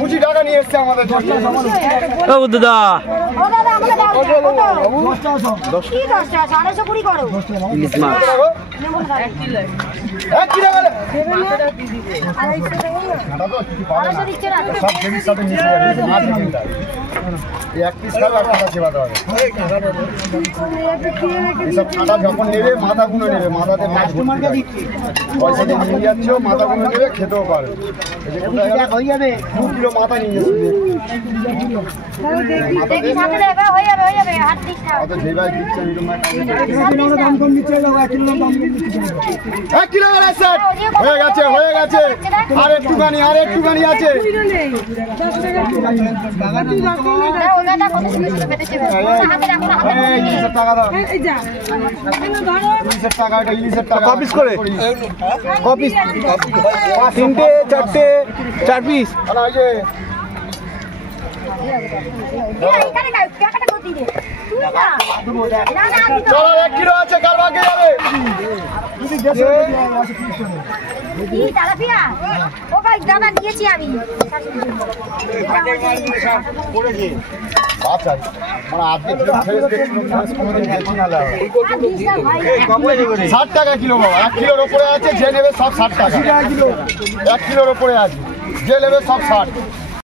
কুচি টাকা নিয়ে এসছে আমাদের দাদা যখন নেবে মাথা গুলো নেবে মাথাতে পয়সা দিয়ে নিয়ে যাচ্ছ মাথা গুলো নেবে খেতেও পারবে 2 কিলো মাথা নিয়ে যাচ্ছে হয়ে গেছে আর একটুখানি আছে ইলিশের টাকা কপিস করে কপিস 3টে 4টে 4 পিস চলো 1 কিলো আছে কার বাকি যাবে আচ্ছা মানে 60 টাকা কিলো বাবা 1 কিলোর উপরে আছে যে নেবে সব 60 টাকা 1 কিলোর উপরে আছে যে নেবে সব 60